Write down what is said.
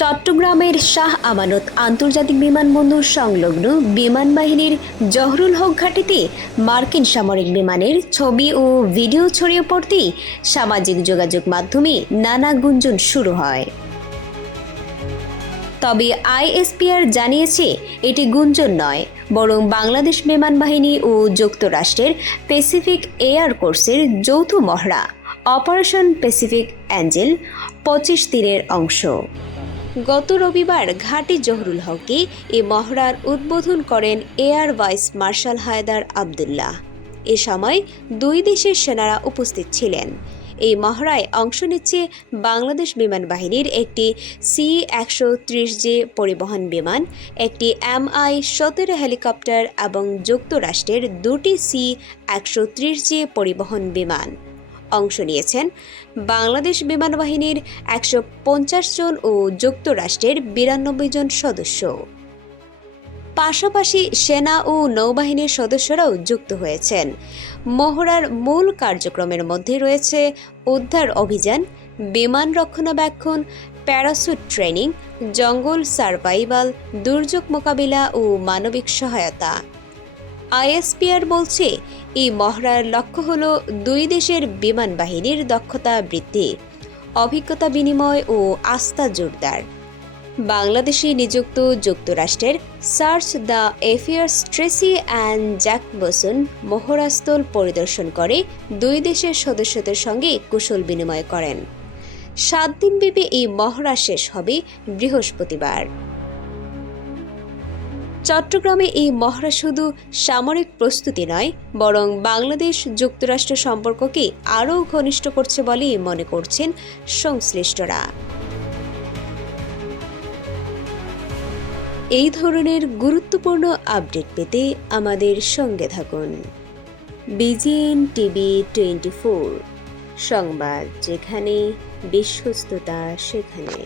চট্টগ্রামের শাহ আমানত আন্তর্জাতিক বিমানবন্দর সংলগ্ন বিমান বাহিনীর জহরুল হক ঘাটিতে মার্কিন সামরিক বিমানের ছবি ও ভিডিও ছড়িয়ে পড়তেই সামাজিক যোগাযোগ মাধ্যমে নানা গুঞ্জন শুরু হয়। তবে আইএসপিআর জানিয়েছে, এটি গুঞ্জন নয়, বরং বাংলাদেশ বিমান বাহিনী ও যুক্তরাষ্ট্রের প্যাসিফিক এয়ার কোর্সের যৌথ মহড়া অপারেশন প্যাসিফিক অ্যাঞ্জেল পঁচিশ তীরের অংশ। গত রবিবার ঘাটি জহরুল হকে এ মহড়ার উদ্বোধন করেন air vice marshal Haider Abdullah. এ সময় দুই দেশের সেনারা উপস্থিত ছিলেন। এই মহড়ায় অংশ নিচ্ছে বাংলাদেশ বিমান বাহিনীর একটি সি একশো ত্রিশ জে পরিবহন বিমান, একটি এমআই সতেরো হেলিকপ্টার এবং যুক্তরাষ্ট্রের দুটি সি একশো ত্রিশ জে পরিবহন বিমান। অংশ নিয়েছেন। বাংলাদেশ বিমান বাহিনীর একশো পঞ্চাশ জন ও যুক্তরাষ্ট্রের বিরানব্বই জন সদস্য। পাশাপাশি সেনা ও নৌবাহিনীর সদস্যরাও যুক্ত হয়েছেন। মহড়ার মূল কার্যক্রমের মধ্যে রয়েছে উদ্ধার অভিযান, বিমান রক্ষণাবেক্ষণ, প্যারাসুট ট্রেনিং, জঙ্গল সার্ভাইভাল, দুর্যোগ মোকাবিলা ও মানবিক সহায়তা। আইএসপিআর বলছে এই মহড়ার লক্ষ্য হল দুই দেশের বিমান বাহিনীর দক্ষতা বৃদ্ধি, অভিজ্ঞতা বিনিময় ও আস্থা জোরদার। বাংলাদেশে নিযুক্ত যুক্তরাষ্ট্রের search the এফিয়ার্স Tracey Ann Jacobson মহড়াস্থল পরিদর্শন করে দুই দেশের সদস্যদের সঙ্গে কুশল বিনিময় করেন। সাত দিনব্যাপী এই মহড়া শেষ হবে বৃহস্পতিবার। চট্টগ্রামে এই মহড়া শুধু সামরিক প্রস্তুতি নয়, বরং বাংলাদেশ যুক্তরাষ্ট্র সম্পর্ককে আরও ঘনিষ্ঠ করছে বলেই মনে করছেন সংশ্লিষ্টরা। এই ধরনের গুরুত্বপূর্ণ আপডেট পেতে আমাদের সঙ্গে থাকুন। বিজিএন টিভি টোয়েন্টি সংবাদ যেখানে, বিশ্বস্ততা সেখানে।